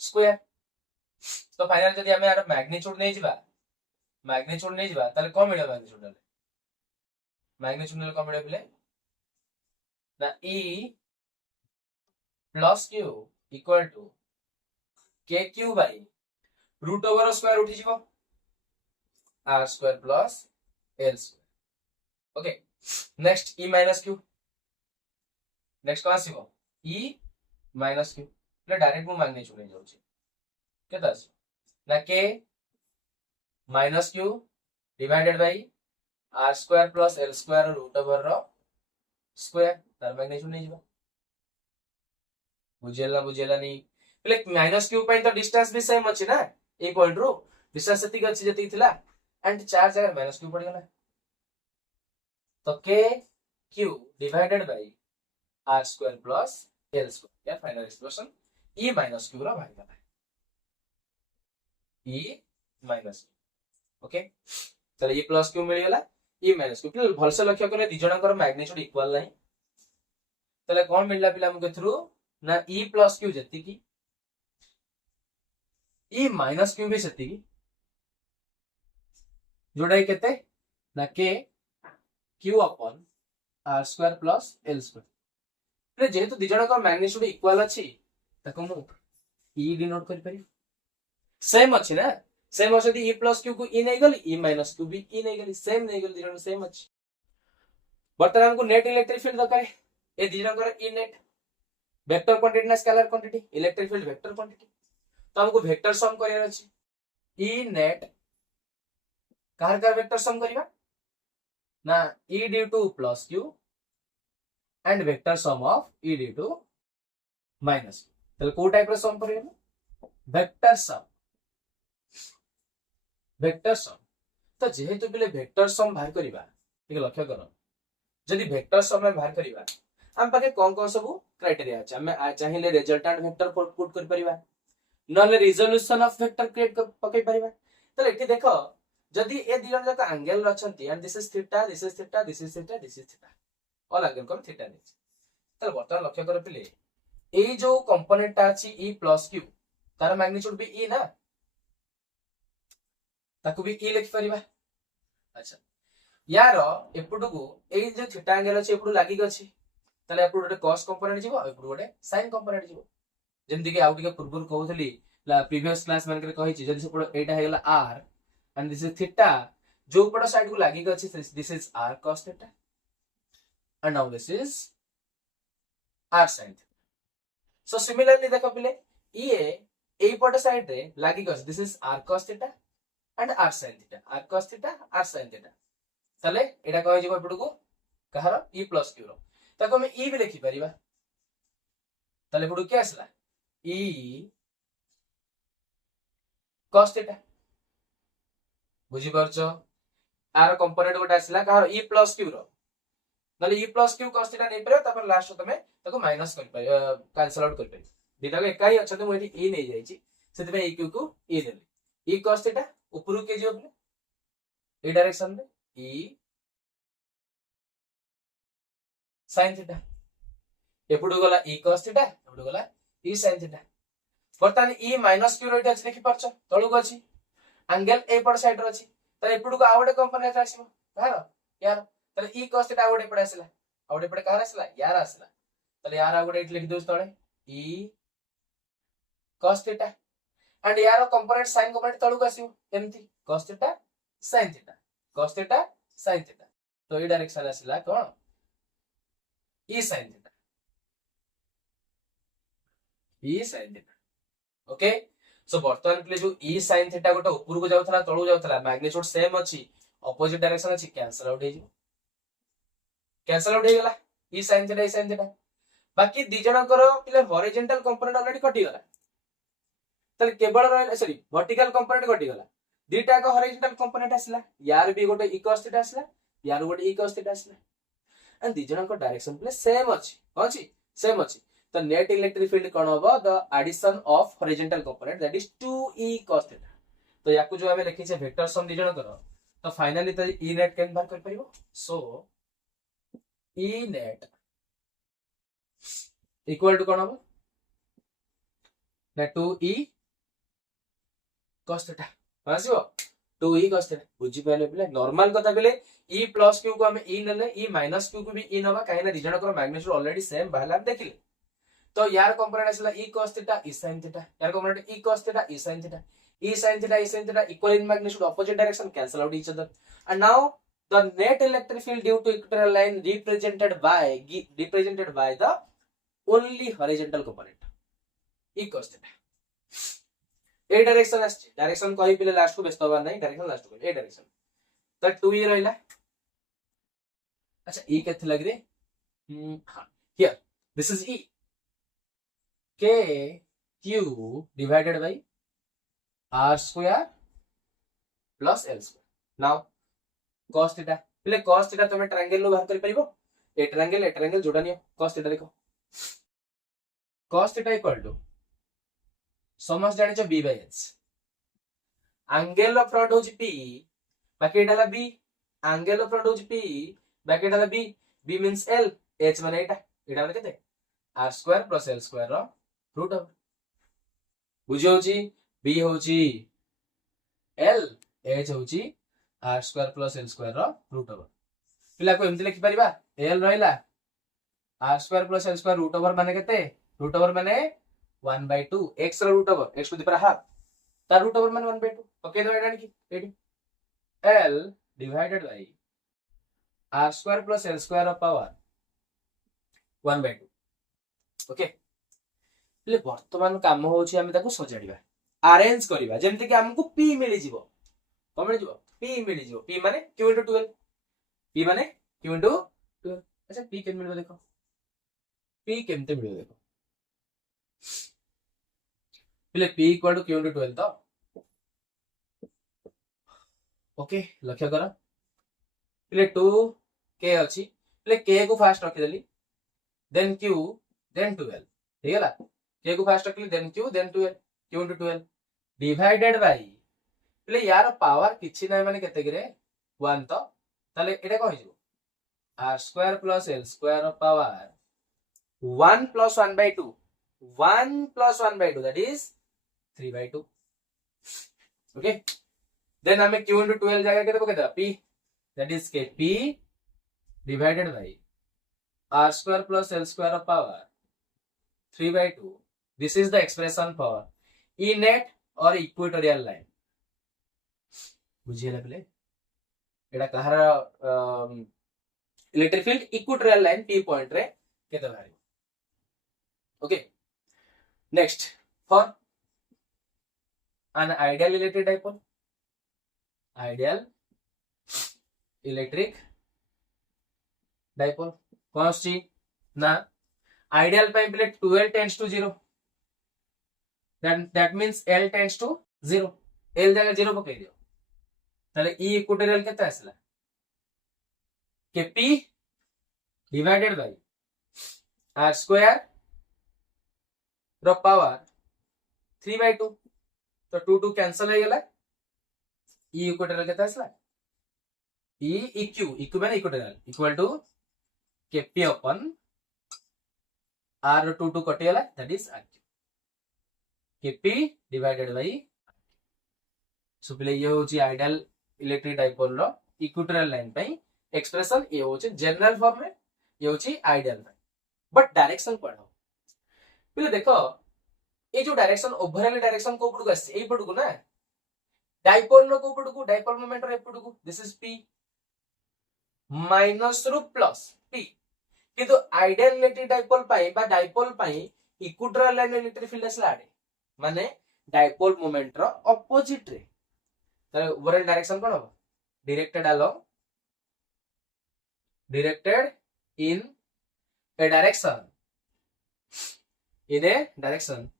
स्क्वायर तो फाइनल जदि हमें यार मैग्नीट्यूड नहीं जिबा ताले कोन मिले मैग्नीट्यूड कोन मिले बिले ना e plus q equal to k q by root over square उठी जीवो r square plus l square okay next e minus q next कौन आसीबो e माइनस q એટલે ડાયરેક્ટ હું મેગ્નિટ્યુડ લઈ જાઉં છું કેતા છે ના k minus q divided by r square plus l square root over રો સ્ક્વેર તાર મેગ્નિટ્યુડ નહીં ଯିବ ବୁଝେଲା नहीं એટલે માઈનસ q ପାଇଁ તો ડિસ્ટન્સ भी सेम ଅଛି ना ए पॉइंट रो डिस्टेंस सेतिक अछि जति थिला एंड चार जगह माइनस q पड़ गला तो k q divided by r square plus l square या final expression e minus q रा भाग गला e माइनस ओके चलो e प्लस q मिल गला e माइनस q भलसे लक्ष्य करे दि जणकर मैग्नीट्यूड इक्वल नाही तले कोन मिलला पिला हमके थ्रू ना e प्लस q जति की e माइनस q भी जति की जोड़ाई केते ना k q upon r square plus l square जेहेतु दि जणकर मैग्नीट्यूड इक्वल अछि ताको मु e डिनोट कर पारि सेम अछि ना सेम अछि दी e प्लस q को e नहीं गली e माइनस q भी e नहीं गली सेम नहीं गली दिजन सेम अछि वर्तमान हमको नेट इलेक्ट्रिक फील्ड दरकार है ए दिजन कर e नेट वेक्टर क्वांटिटी ना scalar quantity electric field vector quantity तो हमको वेक्टर सम करियर अछि e नेट कार वेक्टर सम करिवा ना e due to plus q and vector sum of e due to minus q तले को टाइप रे सम करियो वेक्टर सम तो जेहेतु बिले वेक्टर सम बाहर करिबा ठीक लक्ष्य करो जदि वेक्टर सम में बाहर करिबा हम पाके कोन सब क्राइटेरिया अछि हम चाहिए रिजल्टेंट वेक्टर पुट कर परिबा नले रिजोल्यूशन ऑफ वेक्टर क्रिएट पकई परिबा तले एठी देखो जदि ए दिजन जाक एंगल रचंती and this is theta this is theta this is theta this is theta all angle को थीटा नै तले वर्तमान लक्ष्य करो पिले ए जो कंपोनेंट अछि e प्लस q तार मैग्नीट्यूड भी e ना ताकू भी e लिख परिबा अच्छा यार एपुडू को ए जो थीटा एंगल अछि एपुडू लागि गछि तले एपुडू गोटे cos कंपोनेंट जीवो एपुडू गोटे sin कंपोनेंट जीवो जेमति कि आउटिके पूर्व कहउथली प्रीवियस क्लास मान के कहि छि जदि सेपुडो एटा हेला r and this is theta जो पड साइड को लागि गछि this is r cos theta and now this is r sin theta so similarly देखो पिले ये ए पट साइड रे लागि गछ this is r cos theta and r sin theta r cos theta r sin theta तले एटा कहि जिवो पड को कहार e प्लस q रो ताको हम e भी लिखि परिबा तले पड के आसला e cos थीटा बुझी परछो आर कंपोनेंट गोटा आसला कहार e प्लस q रो नले e plus q cos theta नै परयो तापर लास्ट तमे ताको माइनस कर परियो कैंसिल आउट कर परियो दिटा को एकाई अछि मु एठी e नै जाई छि सेति पे e q को e देली e cos थीटा ऊपर के जो ए डायरेक्शन रे e sin थीटा एपुडू गला e cos थीटा एपुडू गला e sin थीटा वर्तमान e माइनस q रेट अछि देखि परछ तळु को अछि एंगल ए पर साइड रो अछि त एपुडू को आवडे कंपोनेंट आसीबो बाहर यार तले e cos थीटा आवडे पड आसीला आवडे पड कहार आसीला यार आसीला तले यार आवडे इट लिखि दोस तळे e cos थीटा एंड यार कंपोनेंट sin कंपोनेंट तळु को आसीबो एमती cos थीटा sin थीटा तो ए डायरेक्शन आसीला कोन e sin थीटा ओके सो बर्तमान पे जो ई sin थीटा गोटे ऊपर को जाउथला तळु जाउथला मैग्नीट्यूड सेम अछि ऑपोजिट डायरेक्शन अछि कैंसिल आउट हो गला ई sin थीटा बाकी दी जनकर पिले हॉरिजॉन्टल कंपोनेंट ऑलरेडी कटि गला तले केवल रहला सॉरी वर्टिकल कंपोनेंट कटि गला दीटा का हॉरिजॉन्टल कंपोनेंट आसला यार भी गोटे ई cos थीटा आसला यार गोटे ई cos थीटा आसला एंड दी जनकर डायरेक्शन पिले सेम अछि सेम अछि तो नेट इलेक्ट्रिक फील्ड कौन होबो the addition of horizontal component that is 2e cos theta तो याकू जो हमें लिखि छे वेक्टर सम दी जनकर तो फाइनली तो ई नेट केन बार कर परिबो so E net equal to कौन होबो ना 2e cos थीटा आसीबो 2e cos थीटा बुझी पाले पिले नॉर्मल कथा पिले e प्लस q को हमें e नले e माइनस q को भी e नबा काहे ना दी जनकर मैग्नीट्यूड ऑलरेडी सेम बाहला देखिले तो यार कंपोनेंट आसला e cos theta e sin theta यार component e cos theta e sin theta e sin theta equal in magnitude opposite direction cancel out each other and now the net electric field due to equatorial line represented by the only horizontal component e cos theta A direction आछि डायरेक्शन कहि पिले लास्ट को व्यस्त होबा नै डायरेक्शन लास्ट को ए डायरेक्शन तो 2e रहला अच्छा e केथे लग रे हां here this is e k q divided by r square plus l square now cos theta पहले cos theta तुम ट्रायंगल लो बाहर कर परिबो ए ट्रायंगल जोड़ा नियो cos theta देखो cos theta इक्वल टू समझ जाने जो b by h angle of front होची p बाकी एटाला b एंगल ऑफ फ्रंट होची p बाकी एटाला b b means l h माने एटा माने केते r square plus l square रो रूट ओवर बुझी होची b होची l h होची r square plus l square रो रूट ओवर पिला को एमति लिखि परिबा l रहला r square plus l square root over माने केते रूट ओवर माने 1/2 x रो root over x to the power half ता रूट ओवर माने 1/2 ओके तो एटा की एडी l divided by r square plus l square of power 1/2 okay ले वर्तमान काम होची हम ताको सजाडीबा अरेंज करिबा जेमति कि हमकु p मिली जिवो कोन मिली जिवो p मिली जिवो p माने q * 12 p माने q * 12 अच्छा p केन मिलबो देखो p केमते मिलबो देखो पहले p = q * 12 तो ओके लक्ष्य करा पहले 2 k अछि पहले k को फास्ट रखि देली देन q देन 12 ठीक है k को फास्ट रखली then q then 12 q * 12 divided by पहले यार पावर किछि नै माने केते गिरे 1 तो ताले एटा कहि जो r square plus l square of power 1 plus 1/2 1 plus 1/2 that is 3/2 okay then हमें q * 12 जगह केते पकेदा p that is kp divided by r square plus l square of power 3/2 this is the expression for E net or equatorial line बुझियला पले एटा कहार electric field equatorial line p point रे केते बाहरी okay next for an ideal electric dipole कौन सी ना आइडियल पे पहले 12 tends to 0 that means l tends to 0 l जगह 0 पकई दियो ताले e इक्वेटोरियल केते आसला kp divided by r square रो पावर 3/2 तो 2 2 कैंसिल हो गेला e इक्वेटोरियल केते आसला e eq माने इक्वेटोरियल इक्वल टू kp अपन r 2 2 कटि गेला that is r kp divided by so पहले ये होची आइडियल इलेक्ट्रिक डाइपोल रो इक्वेटोरियल लाइन पई एक्सप्रेशन ये होची जनरल फॉर्म में ये होची आइडियल बट डायरेक्शन पढ़ो पहले देखो ये जो डायरेक्शन ओवरऑल डायरेक्शन को पड़को आसी एई पड़को ना डाइपोल रो को पड़को डाइपोल मोमेंट रो पड़को दिस इज p माइनस रो प्लस p किंतु आइडियल इलेक्ट्रिक डाइपोल पाई बा डाइपोल पाई इक्वेटोरियल लाइन इलेक्ट्रिक फील्ड असला आडे माने डायपोल मोमेंट रो ऑपोजिट रे तारे ओवरऑल डायरेक्शन कोन हो directed in a direction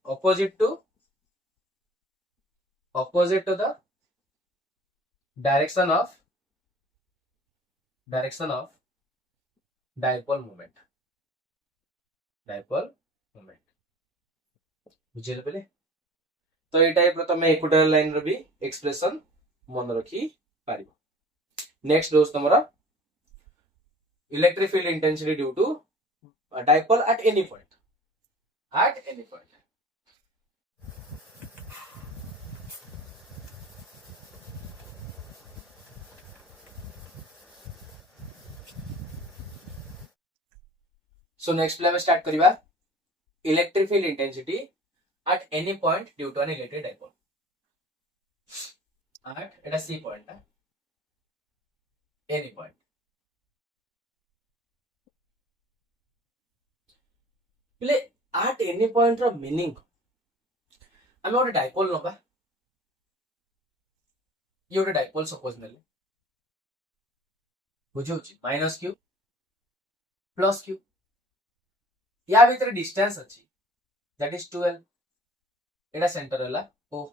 opposite to the direction of dipole moment बुझिले पहले तो ये टाइप रो तमे इक्वेटोरियल लाइन रो भी एक्सप्रेशन मन रखी पारिबो नेक्स्ट दोस्त तमरा electric field intensity due to a dipole at any point so next level start करिबा electric field intensity at any point due to an electric dipole at eta C point any point pile at any point ro meaning आमे गोटे डायपोल नबा ये गोटे डायपोल सपोज नेले बुझौछि माइनस क्यू प्लस क्यू या भीतर डिस्टेंस अछि दैट इज 12 एटा सेंटर हला ओ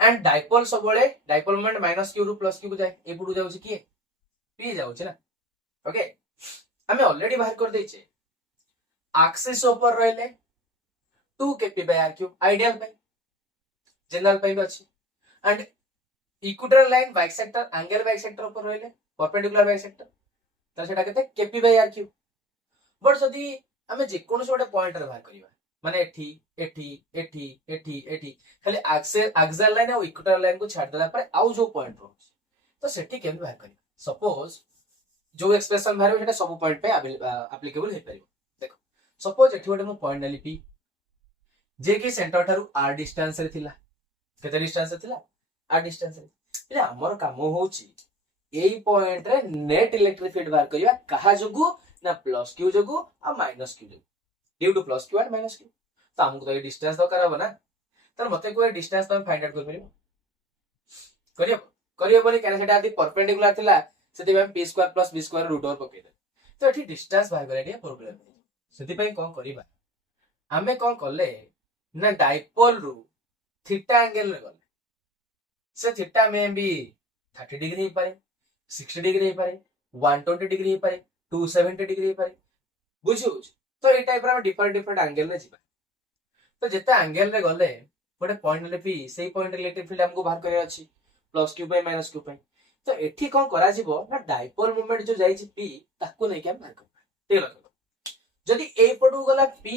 एंड डायपोल सबले डायपोल मोमेंट माइनस क्यू रु प्लस क्यू को जाय ए पुडू जाउछि किए पी जाउछि ना ओके आमे ऑलरेडी बाहर कर दैछे एक्सिस ऊपर रहले 2 kp by r cube ideal पे जनरल पे भी अछि and equatorial line bisector angle bisector ऊपर रहले परपेंडिकुलर बाइसेक्टर त सेटा केते kp by r cube but जदी हमें जे कोन सोडे पॉइंट रे बाहर करिवा माने एठी खाली एक्सियल लाइन और इक्वेटोरियल लाइन को छाड़ देला पर आउ जो पॉइंट रो तो सेठी केम बाहर करिवा सपोज जो एक्सप्रेशन बाहर सेटा सब पॉइंट पे एप्लीकेबल हे परिबो देखो सपोज एठी गोटे मो पॉइंट नेली p जे कि सेंटर थारु r डिस्टेंस रे थिला केते डिस्टेंस रे थिला r डिस्टेंस रे એટલે हमर काम होउची एई पॉइंट रे नेट इलेक्ट्रिक फील्ड बाहर करिवा कहा जोगु ना प्लस क्यू जोगु आ माइनस क्यू जोगु due to plus Q and minus Q तो हमको तो ये डिस्टेंस दरकार हो ना तर मते कोई डिस्टेंस तो हम फाइंड आउट कर परिबो करियो बोली केना सेटा आदि परपेंडिकुलर थिला सेति हम p square plus b square root over पके दे तो एठी डिस्टेंस बाहर करे एठी प्रॉब्लम सेति पई कोन करिबा हमें कोन करले ना डायपोल रु थीटा एंगल रे गले से थीटा में भी 30 डिग्री ही पारे 60 डिग्री ही पारे 120 डिग्री ही पारे 270 डिग्री ही पारे बुझु तो ए टाइप रा डिफरेंट एंगल रे जिबा तो जेते एंगल रे गले गोटे पॉइंट ले पी सेही पॉइंट इलेक्ट्रिक फील्ड हमको बाहर करे अछि plus q by minus Q by तो एठी कोन करा जिवो ना डायपोल मोमेंट जो जाई छि p ताको नै के बाहर कर ठीक है जदी ए पडू गला p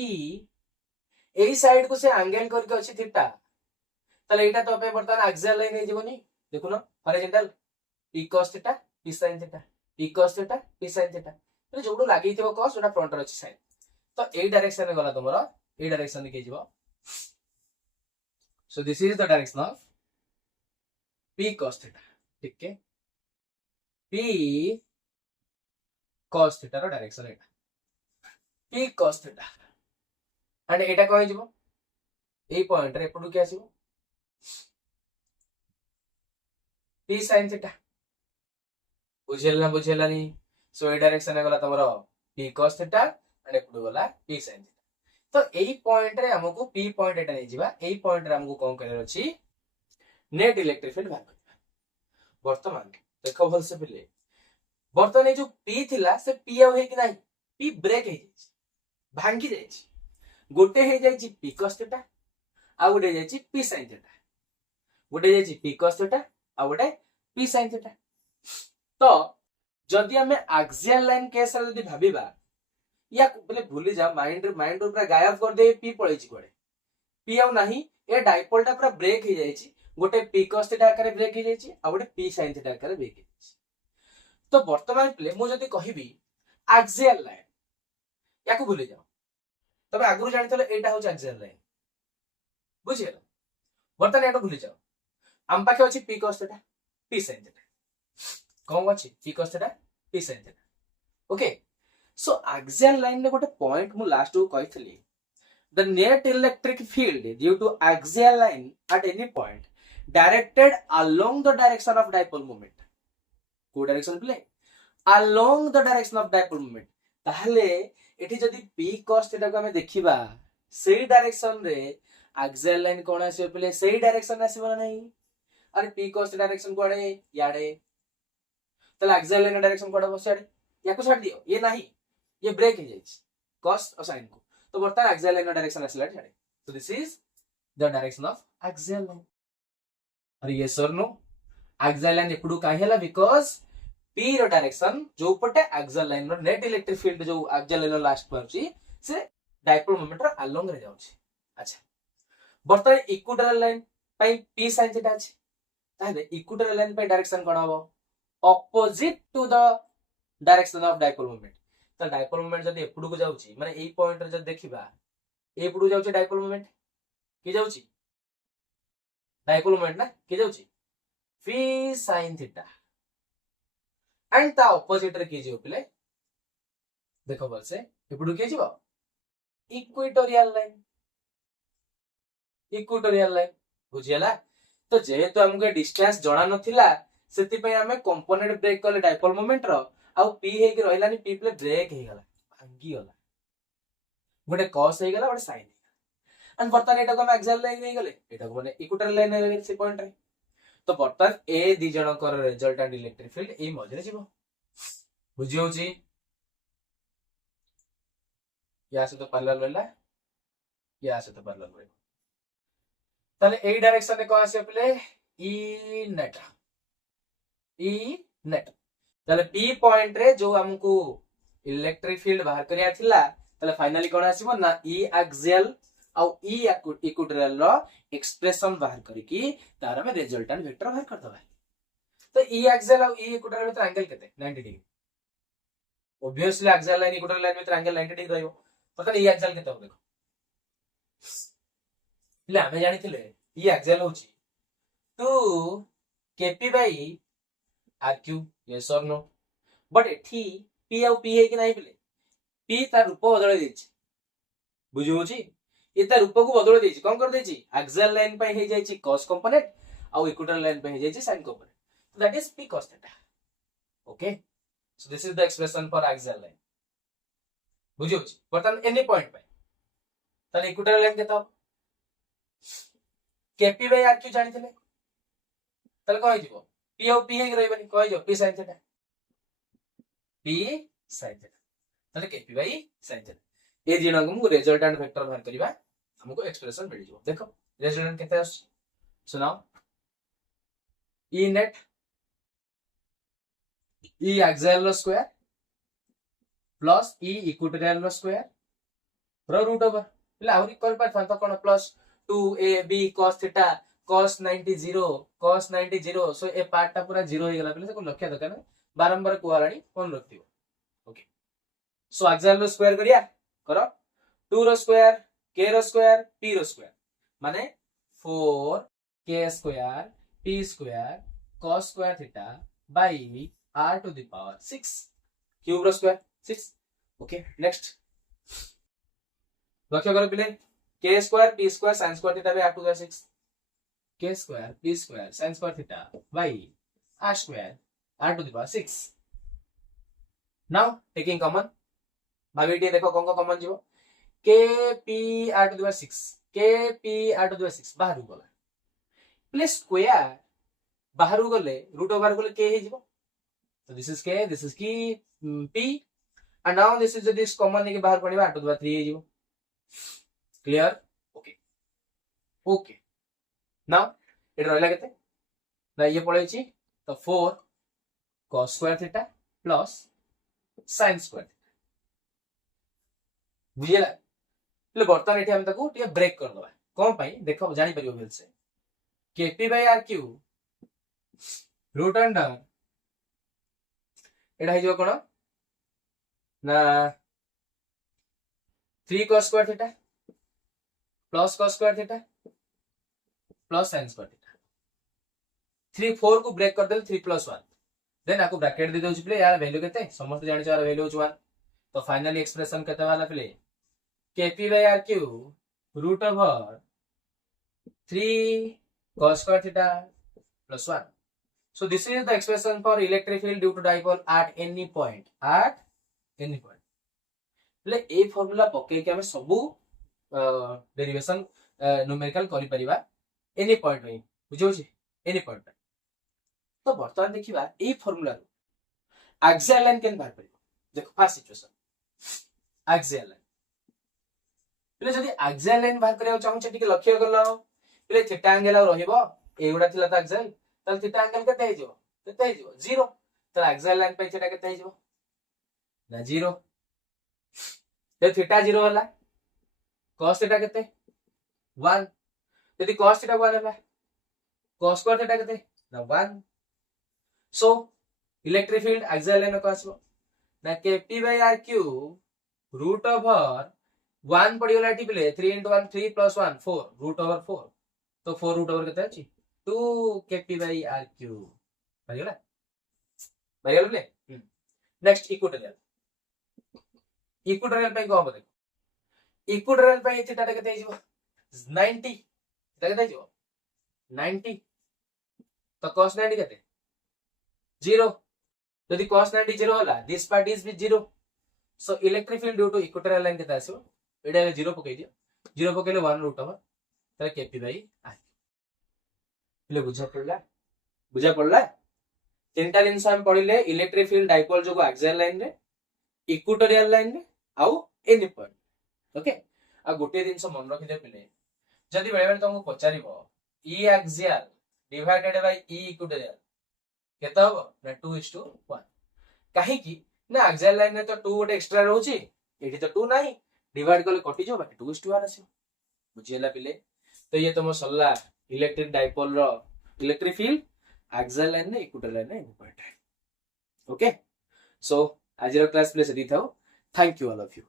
एही साइड को से एंगल करके अछि थीटा तले एटा तो पे बर्तन एक्सियल लाइन हे जीवनी देखु ना horizontal p cos theta p sin theta p cos theta p sin theta तो जोडू लागि थिबो cos ओटा फ्रंट रे अछि sin तो ए डायरेक्शन रे गला तमरो ए डायरेक्शन के जीवो सो this is the direction of p cos theta ठीक है p cos theta rho direction Etah p cos theta and एटा कहि जीवो ए पॉइंट रे पडू के आसीबो p sin थीटा बुझेला नी सो ए डायरेक्शन गला तमरो p cos थीटा एंड पडू गला p sin थीटा तो एई पॉइंट रे हमको p पॉइंट एटा नै जीवा एई पॉइंट रे हमको कोन करे अछि नेट इलेक्ट्रिक फील्ड बाहर करबा वर्तमान देखो भल से पहिले वर्तमान ए जो p थिला से p आउ हे कि नै p ब्रेक हे जाय भांगी जाय गोटे हे जाय p cos थीटा आ गोटे जाय p sin थीटा गोटे जाय p cos थीटा आ गोटे p sin थीटा तो जदी हमें एक्सियल लाइन केस रे जदी भाबीबा या बोले भूली जा माइंड पूरा गायब कर दे p पळै छि कोडे p आउ नाही ए डायपोल टा पूरा ब्रेक हे जाय छि गोटे p cos थीटा आकार ब्रेक हे जाय छि आ गोटे p sin थीटा आकार ब्रेक हे जाय छि तो वर्तमान प्ले मु जदी कहिबी एक्सियल लाइन या को भूली जाओ तबे आगु जानितले एटा हो एक्सियल लाइन बुझियला वर्तमान एटा भूली जाओ हम पाखे अछि p cos theta p sin theta कोन अछि p cos theta p sin theta okay so axial line रे गोटे पॉइंट मु लास्ट को कहितली the net electric field due to axial line at any point directed along the direction of dipole moment. को direction play along the direction of dipole moment. ताहले एठी जदी p cos थीटा को हमें देखिबा सेही डायरेक्शन रे axial line कोन आसीबो प्ले सेही डायरेक्शन आसीबो ना नहीं. अरे p cos थीटा डायरेक्शन कोडे याडे तले axial line डायरेक्शन कोडे बसाडे याको छाड़ दियो ये नहीं ये ब्रेक हो जाइछ cos और sin को तो बर्तमान axial line डायरेक्शन आसीला छाडे. So this is the direction of axial line. अरे yes or no axial line एपडू काहे हला बिकॉज़ p रो डायरेक्शन जो पटे axial line रो नेट इलेक्ट्रिक फील्ड जो axial line लास्ट परची से डायपोल मोमेंट रो अलोंग रे जाउची. अच्छा बर्तमान इक्विटोरियल लाइन पई p sin थीटा अछि ताले इक्विटोरियल लाइन पई डायरेक्शन कोन हबो opposite to the direction of dipole moment. तो डायपोल मोमेंट जदी एपडू को जाउची माने एई पॉइंट रे जदी देखिबा एपडू जाउची डायपोल मोमेंट की जाउची डायपोल मोमेंट ना की जाउची phi sin थीटा एंड ता ऑपोजिट रे की जियो पिले देखो बलसे एपडू के जिवो इक्विटोरियल लाइन बुझियला. तो जेहेतु हमके डिस्टेंस जणा नथिला सेति पय हमें कंपोनेंट ब्रेक करले डायपोल मोमेंट रो आ p हे कि रहलानी p प्ले ब्रेक हे गला भांगी गला गोटे cos हे गला गोटे sin हे गला एंड बर्तन एटा को हम एक्सियल लाइन हे गले एटा को माने इक्विटोरियल लाइन हे से पॉइंट रे. तो बर्तन ए दी जण कर रिजल्टेंट इलेक्ट्रिक फील्ड ए मझरे जीवो बुझी होची या से तो पैरेलल रहला या से तो पैरेलल रहला ताले ए डायरेक्शन रे को आसे पले ई नेट ताले पी पॉइंट रे जो हमको इलेक्ट्रिक फील्ड बाहर करिया थिला ताले फाइनली कोन आसीबो ना ई एक्सियल आ ई इक्विटोरियल रो एक्सप्रेशन बाहर करिकी तार में रिजल्टेंट वेक्टर बाहर कर दबा. तो ई एक्सियल आ ई इक्विटोरियल में एंगल केते 90 degree obviously axial line equatorial line में एंगल 90 डिग्री रहइबो. पता ई एक्सियल केते हो देखो ले हमें जानि थिले ई एक्सियल होची 2 kp bye rq yes or no but एठी p आ p है कि नहीं पिले p तार रूप बदल देछि बुझु होची ये तार रूप को बदल देछि कोन कर देछि एक्सियल लाइन पे हे जाइछि cos कंपोनेंट आ इक्विटोरियल लाइन पे हे जाइछि sin component. So that is p cos theta. Okay, so this is the expression for axial line बुझु होची. बर्तन एनी पॉइंट पे ताले इक्विटोरियल लाइन केता kp बाय rq जानि थिले ताले कोइ जिवो p आ p हे रहइबनी कोइ जो p sin theta ताले kp बाय sin theta ए दिना हमको रिजल्टेंट वेक्टर बाहर करिबा हमको एक्सप्रेशन मिल जिवो. देखो रिजल्टेंट केते आस सुनाओ e net e axial rho square plus e equatorial रो स्क्वायर रो रूट ओवर ले आउरी कर पा था cone plus 2ab cos theta cos 90 सो ए पार्ट ता पूरा 0 हे गला पले से को लक्ष्य दकन बारंबार को हालानी कोन रखथिबो. Okay so axial rho square करिया करो 2 rho square k rho square p rho square माने 4k square p square cos square theta by r to the power 6 cube rho square 6. Okay next लक्ष्य करो पिले k square p square sin square theta by r to the 6 k square p square sin square theta by r square r to the power 6. Now taking common भागीटी देखो कोन को कॉमन जीवो k p r to the 6 k p r to the 6 बाहर गला प्लस स्क्वायर बाहर गले रूट ओवर गले k हे जीवो. तो this is k this is p and now this is this common के बाहर पड़िबा r टू द 3 हे जीवो. Clear okay okay now it रहला केते ना ये पळे छी तो 4 cos square theta plus sin square बुझिला ले बर्तन एठी हम ताको टिके ब्रेक कर दबा कोन पई देखो जानि परियो भेल से kp bye rq root under एटा हे जो कोन ना 3 cos square theta plus cos square theta plus sin square theta 3 4 को ब्रेक कर देल 3 प्लस 1 देन आको ब्रैकेट दे दोछ प्ले यार वैल्यू केते समस्त जानि चार वैल्यू 1 तो फाइनली एक्सप्रेशन केते वाला प्ले kp bye rq root over 3 cos square theta plus 1. So this is the expression for electric field due to dipole at any point. At any point. એટલે એ ફોર્મ્યુલા પକେଇକି ଆମେ ସବୁ ଡେରିଭେସନ ନ୍ୟୁମେରିକାଲ କରିପାରିବା ଏନି ପଏଣ୍ଟ ପାଇଁ ବୁଝିହଉଛି ଏନି ପଏଣ୍ଟ ପାଇଁ ତ ବର୍ତ୍ତମାନ ଦେଖିବା ଏଇ ଫର୍ମୁଲାରୁ ଆକ୍ସିଆଲ ଲାଇନ କେମିତି ବାହାର କରିବ ଦେଖ ଫାର୍ଷ୍ଟ ସିଚୁଏସନ ଆକ୍ସିଆଲ ଲାଇନ એટલે ଯଦି ଆକ୍ସିଆଲ ଲାଇନ ବାହାର କରିବାକୁ ଚାହୁଁଛ ଟିକେ ଲକ୍ଷ୍ୟ କଲ એટલે θ ଆଙ୍ଗେଲ ଆଉ ରହିବ ଏଗୁଡା ଥିଲା ତ ଆକ୍ସିଆଲ ତାହେଲେ θ ଆଙ୍ଗେଲ କେତେ ହେଇଯିବ 0 ତାହେଲେ ଆକ୍ସିଆଲ ଲାଇନ ପାଇଁ ସେଟା କେତେ ହେଇଯିବ ନା 0 तो थीटा 0 होला cos थीटा केते 1 यदि cos थीटा 1 होला cos स्क्वायर थीटा केते ना 1 सो इलेक्ट्रिक फील्ड एक्सियल लाइन को आसबो ना kp by r cube root over 1 पडियोला टी प्ले 3 into 1 3 plus 1 4 root over 4 तो 4 root over केते अछि 2 kp by r cube बरियोला प्ले नेक्स्ट इक्वेटोरियल इक्वेटोरियल पे को हम देखो इक्वेटोरियल पे थीटा केते हिजो 90 थीटा केते हिजो 90 तो cos 90 केते 0 यदि cos 90 0 होला this part is with 0 so electric field due to equatorial line केते आसो एडा 0 पकई दियो 0 पकैले 1 रूट ओवर तले kp बाय r ले बुझा पड़ला तीनटा जिंस हम पढिले इलेक्ट्रिक फील्ड डाइपोल जो एक्सियल लाइन रे इक्वेटोरियल लाइन रे आउ एनी पॉइंट ओके आ गोटे जिंस मन रखि दे पिले जदी बेले बेले तुमको पचारिबो E axial divided by E equatorial केता हो ना 2:1 काहे की ना एक्सियल लाइन रे तो 2 गोटे एक्स्ट्रा रहउची एठी तो 2 नाही डिवाइड करले कटि जो बाकी 2:1 आसी बुझियला पिले तो ये तुम सल्ला इलेक्ट्रिक डाइपोल रो इलेक्ट्रिक फील्ड एक्सियल लाइन रे इक्वेटोरियल लाइन रे एनी पॉइंट ओके सो आज क्लास प्ले से दी था thank you all of you